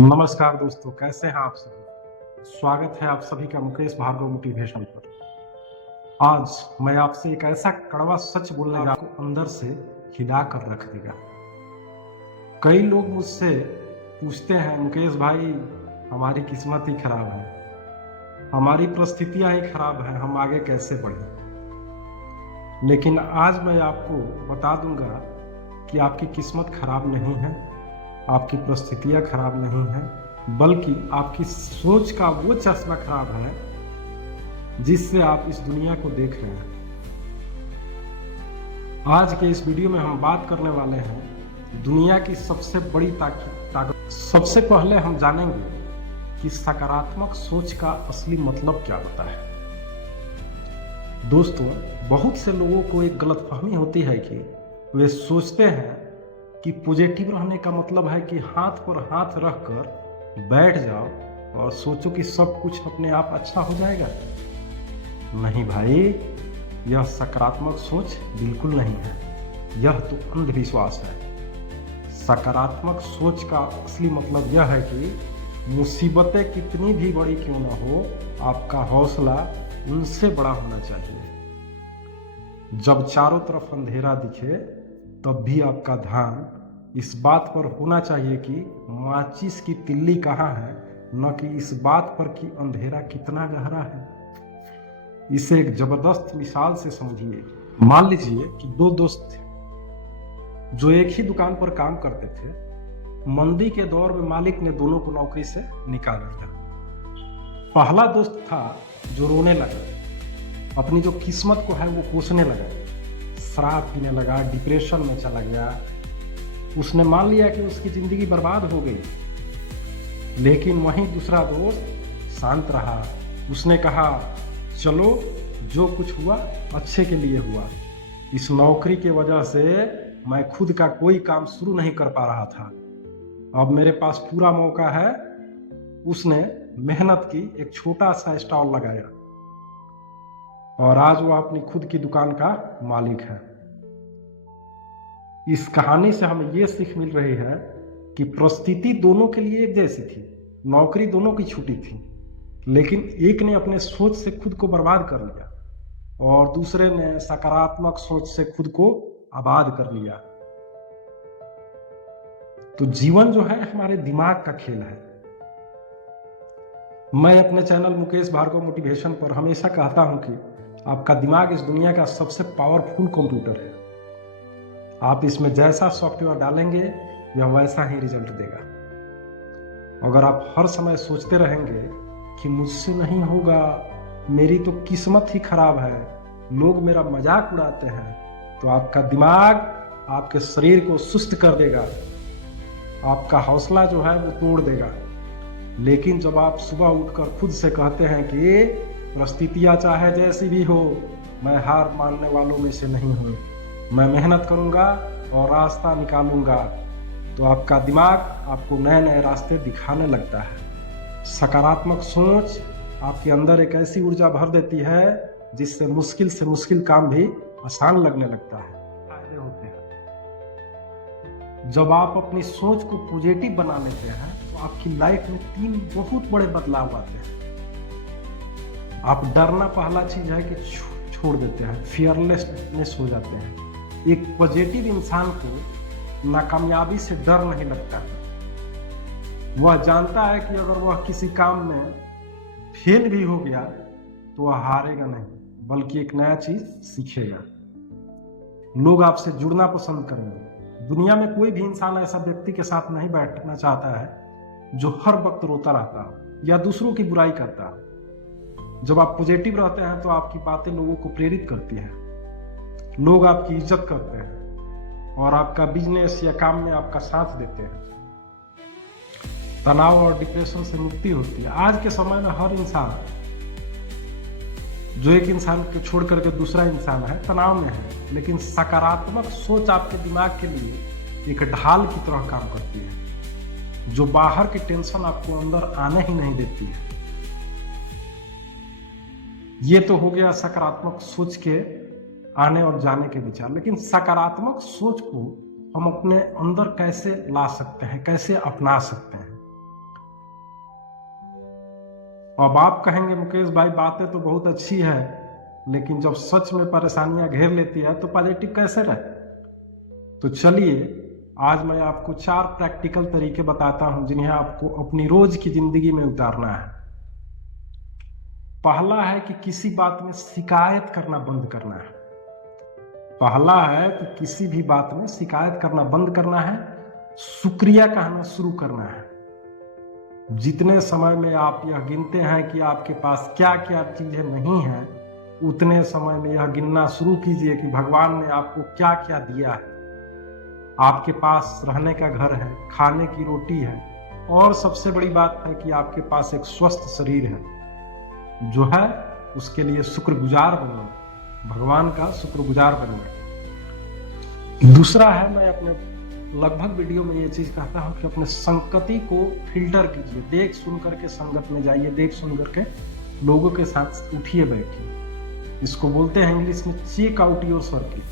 नमस्कार दोस्तों, कैसे हैं आप सभी। स्वागत है आप सभी का मुकेश भार्गव मोटिवेशन पर। आज मैं आपसे एक ऐसा कड़वा सच बोलने जा आपको अंदर से हिला कर रख देगा। कई लोग मुझसे पूछते हैं, मुकेश भाई हमारी किस्मत ही खराब है, हमारी परिस्थितियां ही खराब हैं, हम आगे कैसे बढ़ें। लेकिन आज मैं आपको बता दूंगा कि आपकी किस्मत खराब नहीं है, आपकी परिस्थितियां खराब नहीं है, बल्कि आपकी सोच का वो चश्मा खराब है जिससे आप इस दुनिया को देख रहे हैं। आज के इस वीडियो में हम बात करने वाले हैं दुनिया की सबसे बड़ी ताकत। सबसे पहले हम जानेंगे कि सकारात्मक सोच का असली मतलब क्या होता है। दोस्तों, बहुत से लोगों को एक गलतफहमी होती है कि वे सोचते हैं कि पॉजिटिव रहने का मतलब है कि हाथ पर हाथ रखकर बैठ जाओ और सोचो कि सब कुछ अपने आप अच्छा हो जाएगा। नहीं भाई, यह सकारात्मक सोच बिल्कुल नहीं है, यह तो अंधविश्वास है। सकारात्मक सोच का असली मतलब यह है कि मुसीबतें कितनी भी बड़ी क्यों ना हो, आपका हौसला उनसे बड़ा होना चाहिए। जब चारों तरफ अंधेरा दिखे तब भी आपका ध्यान इस बात पर होना चाहिए कि माचिस की तिल्ली कहाँ है, न कि इस बात पर कि अंधेरा कितना गहरा है। इसे एक जबरदस्त मिसाल से समझिए। मान लीजिए कि दो दोस्त थे जो एक ही दुकान पर काम करते थे। मंदी के दौर में मालिक ने दोनों को नौकरी से निकाल दिया। पहला दोस्त था जो रोने लगा, अपनी जो किस्मत को है वो कोसने लगा, शराब पीने लगा, डिप्रेशन में चला गया। उसने मान लिया कि उसकी जिंदगी बर्बाद हो गई। लेकिन वहीं दूसरा दोस्त शांत रहा। उसने कहा, चलो जो कुछ हुआ अच्छे के लिए हुआ। इस नौकरी की वजह से मैं खुद का कोई काम शुरू नहीं कर पा रहा था, अब मेरे पास पूरा मौका है। उसने मेहनत की, एक छोटा सा स्टॉल लगाया और आज वह अपनी खुद की दुकान का मालिक है। इस कहानी से हमें यह सीख मिल रही है कि परिस्थिति दोनों के लिए एक जैसी थी, नौकरी दोनों की छूटी थी, लेकिन एक ने अपने सोच से खुद को बर्बाद कर लिया और दूसरे ने सकारात्मक सोच से खुद को आबाद कर लिया। तो जीवन जो है हमारे दिमाग का खेल है। मैं अपने चैनल मुकेश भार्गव मोटिवेशन पर हमेशा कहता हूं कि आपका दिमाग इस दुनिया का सबसे पावरफुल कंप्यूटर है। आप इसमें जैसा सॉफ्टवेयर डालेंगे यह वैसा ही रिजल्ट देगा। अगर आप हर समय सोचते रहेंगे कि मुझसे नहीं होगा, मेरी तो किस्मत ही खराब है, लोग मेरा मजाक उड़ाते हैं, तो आपका दिमाग आपके शरीर को सुस्त कर देगा, आपका हौसला जो है वो तोड़ देगा। लेकिन जब आप सुबह उठकर खुद से कहते हैं कि परिस्थितियां चाहे जैसी भी हो, मैं हार मानने वालों में से नहीं हूं, मैं मेहनत करूंगा और रास्ता निकालूंगा, तो आपका दिमाग आपको नए नए रास्ते दिखाने लगता है। सकारात्मक सोच आपके अंदर एक ऐसी ऊर्जा भर देती है जिससे मुश्किल से मुश्किल काम भी आसान लगने लगता है। फायदे होते हैं जब आप अपनी सोच को पॉजिटिव बना लेते हैं तो आपकी लाइफ में 3 बहुत बड़े बदलाव आते हैं। आप डरना पहला चीज है कि छोड़ देते हैं, फियरलेसनेस हो जाते हैं। एक पॉजिटिव इंसान को नाकामयाबी से डर नहीं लगता। वह जानता है कि अगर वह किसी काम में फेल भी हो गया तो वह हारेगा नहीं, बल्कि एक नया चीज सीखेगा। लोग आपसे जुड़ना पसंद करेंगे। दुनिया में कोई भी इंसान ऐसा व्यक्ति के साथ नहीं बैठना चाहता है जो हर वक्त रोता रहता हो या दूसरों की बुराई करता हो। जब आप पॉजिटिव रहते हैं तो आपकी बातें लोगों को प्रेरित करती हैं, लोग आपकी इज्जत करते हैं और आपका बिजनेस या काम में आपका साथ देते हैं। तनाव और डिप्रेशन से मुक्ति होती है। आज के समय में हर इंसान, जो एक इंसान को छोड़ करके दूसरा इंसान है, तनाव में है, लेकिन सकारात्मक सोच आपके दिमाग के लिए एक ढाल की तरह काम करती है जो बाहर की टेंशन आपको अंदर आने ही नहीं देती है। ये तो हो गया सकारात्मक सोच के आने और जाने के विचार। लेकिन सकारात्मक सोच को हम अपने अंदर कैसे ला सकते हैं, कैसे अपना सकते हैं। अब आप कहेंगे मुकेश भाई बातें तो बहुत अच्छी है, लेकिन जब सच में परेशानियां घेर लेती है तो पॉजिटिव कैसे रहे। तो चलिए आज मैं आपको 4 प्रैक्टिकल तरीके बताता हूं जिन्हें आपको अपनी रोज की जिंदगी में उतारना है। पहला है कि किसी बात में शिकायत करना बंद करना है। पहला है कि किसी भी बात में शिकायत करना बंद करना है, शुक्रिया कहना शुरू करना है। जितने समय में आप यह गिनते हैं कि आपके पास क्या क्या चीजें नहीं है, उतने समय में यह गिनना शुरू कीजिए कि भगवान ने आपको क्या क्या दिया है। आपके पास रहने का घर है, खाने की रोटी है, और सबसे बड़ी बात है कि आपके पास एक स्वस्थ शरीर है। जो है उसके लिए शुक्रगुजार बनना, भगवान का शुक्रगुजार बनना। दूसरा है, मैं अपने लगभग वीडियो में ये चीज कहता हूं कि अपने संगति को फिल्टर कीजिए। देख सुन करके संगत में जाइए, देख सुन करके लोगों के साथ उठिए बैठिए। इसको बोलते हैं इंग्लिश में चेक आउट योर सर्किल।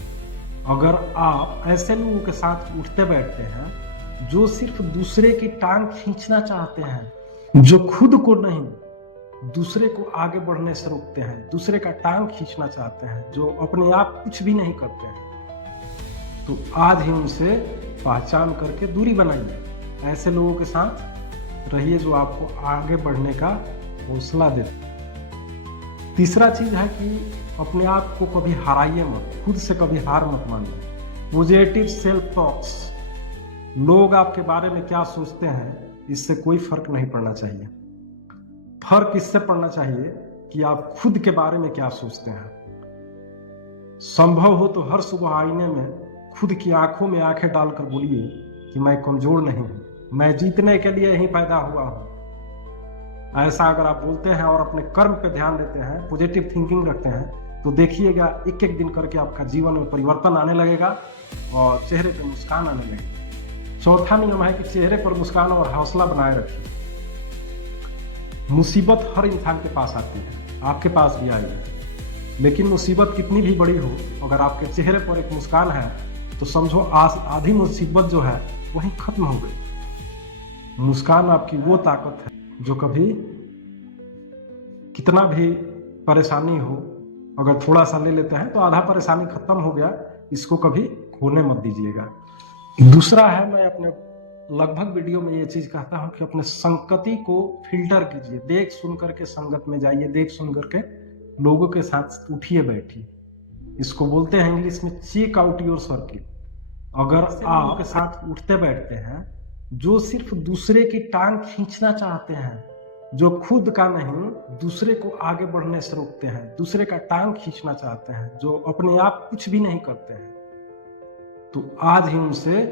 अगर आप ऐसे लोगों के साथ उठते बैठते हैं जो सिर्फ दूसरे की टांग खींचना चाहते हैं, जो खुद को नहीं दूसरे को आगे बढ़ने से रोकते हैं, दूसरे का टांग खींचना चाहते हैं, जो अपने आप कुछ भी नहीं करते हैं, तो आज ही उनसे पहचान करके दूरी बनाइए। ऐसे लोगों के साथ रहिए जो आपको आगे बढ़ने का हौसला देते। तीसरा चीज है कि अपने आप को कभी हाराइए मत, खुद से कभी हार मत मानिए। पॉजिटिव सेल्फ टॉक्स, लोग आपके बारे में क्या सोचते हैं इससे कोई फर्क नहीं पड़ना चाहिए। फर्क इससे पड़ना चाहिए कि आप खुद के बारे में क्या सोचते हैं। संभव हो तो हर सुबह आईने में खुद की आंखों में आंखें डालकर बोलिए कि मैं कमजोर नहीं हूं, मैं जीतने के लिए ही पैदा हुआ हूं। ऐसा अगर आप बोलते हैं और अपने कर्म पे ध्यान देते हैं, पॉजिटिव थिंकिंग रखते हैं, तो देखिएगा एक एक दिन करके आपका जीवन में परिवर्तन आने लगेगा और चेहरे पर मुस्कान आने लगेगी। चौथा नियम है कि चेहरे पर मुस्कान और हौसला बनाए रखिए। मुसीबत हर इंसान के पास आती है, आपके पास भी आई है, लेकिन मुसीबत कितनी भी बड़ी हो, अगर आपके चेहरे पर एक मुस्कान है तो समझो आधी मुसीबत जो है वही खत्म हो गई। मुस्कान आपकी वो ताकत है जो कभी कितना भी परेशानी हो, अगर थोड़ा सा ले लेते हैं तो आधा परेशानी खत्म हो गया। इसको कभी खोने मत दीजिएगा। दूसरा है, मैं अपने लगभग वीडियो में ये चीज कहता हूं कि अपने संगति को फिल्टर कीजिए। देख सुन करके संगत में जाइए, देख सुन करके लोगों के साथ उठिए बैठिए। इसको बोलते हैं इंग्लिश में चेक आउट योर सर्किल। अगर आप के साथ उठते बैठते हैं जो सिर्फ दूसरे की टांग खींचना चाहते हैं, जो खुद का नहीं दूसरे को आगे बढ़ने से रोकते हैं, दूसरे का टांग खींचना चाहते हैं, जो अपने आप कुछ भी नहीं करते हैं, तो आज ही उनसे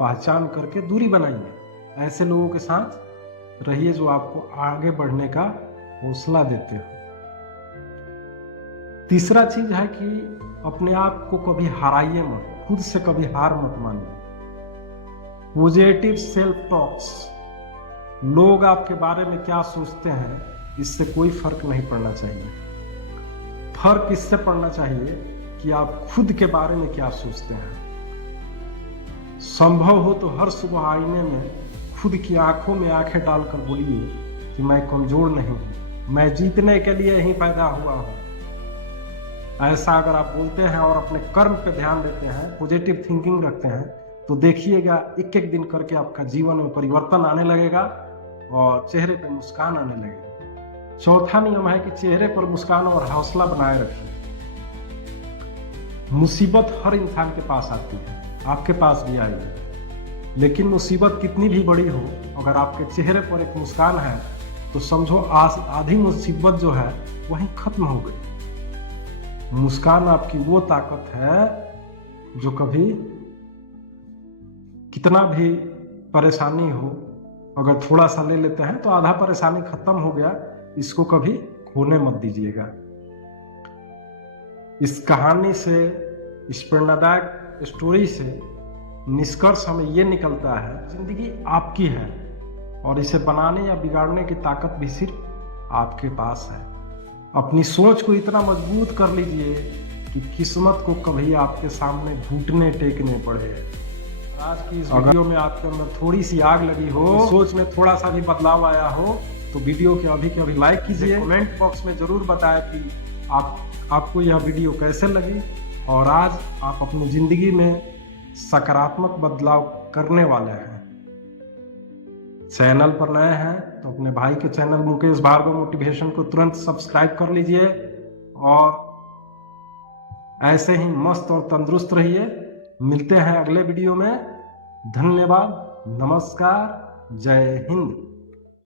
पहचान करके दूरी बनाइए। ऐसे लोगों के साथ रहिए जो आपको आगे बढ़ने का हौसला देते हो। तीसरा चीज है कि अपने आप को कभी हाराइए मत, खुद से कभी हार मत मानिए। पॉजिटिव सेल्फ टॉक्स, लोग आपके बारे में क्या सोचते हैं इससे कोई फर्क नहीं पड़ना चाहिए। फर्क इससे पड़ना चाहिए कि आप खुद के बारे में क्या सोचते हैं। संभव हो तो हर सुबह आईने में खुद की आंखों में आंखें डालकर बोलिए कि मैं कमजोर नहीं हूं, मैं जीतने के लिए ही पैदा हुआ हूं। ऐसा अगर आप बोलते हैं और अपने कर्म पे ध्यान देते हैं, पॉजिटिव थिंकिंग रखते हैं, तो देखिएगा एक एक दिन करके आपका जीवन में परिवर्तन आने लगेगा और चेहरे पे मुस्कान आने लगेगी। चौथा नियम है कि चेहरे पर मुस्कान और हौसला बनाए रखिए। मुसीबत हर इंसान के पास आती है, आपके पास भी आई है, लेकिन मुसीबत कितनी भी बड़ी हो, अगर आपके चेहरे पर एक मुस्कान है तो समझो आधी मुसीबत जो है वही खत्म हो गई। मुस्कान आपकी वो ताकत है जो कभी कितना भी परेशानी हो, अगर थोड़ा सा ले लेते हैं तो आधा परेशानी खत्म हो गया। इसको कभी खोने मत दीजिएगा। इस कहानी से, इस प्रेरणादायक स्टोरी से निष्कर्ष हमें ये निकलता है, जिंदगी आपकी है और इसे बनाने या बिगाड़ने की ताकत भी सिर्फ आपके पास है। अपनी सोच को इतना मजबूत कर लीजिए कि किस्मत को कभी आपके सामने घुटने टेकने पड़े। आज की इस वीडियो में आपके अंदर थोड़ी सी आग लगी हो, सोच में थोड़ा सा भी बदलाव आया हो, तो वीडियो के अभी लाइक कीजिए, कमेंट बॉक्स में जरूर बताएं कि आपको यह वीडियो कैसे लगी और आज आप अपनी ज़िंदगी में सकारात्मक बदलाव करने वाले हैं। चैनल पर नए हैं तो अपने भाई के चैनल मुकेश भार्गव मोटिवेशन को तुरंत सब्सक्राइब कर लीजिए और ऐसे ही मस्त और तंदुरुस्त रहिए। मिलते हैं अगले वीडियो में। धन्यवाद, नमस्कार, जय हिंद।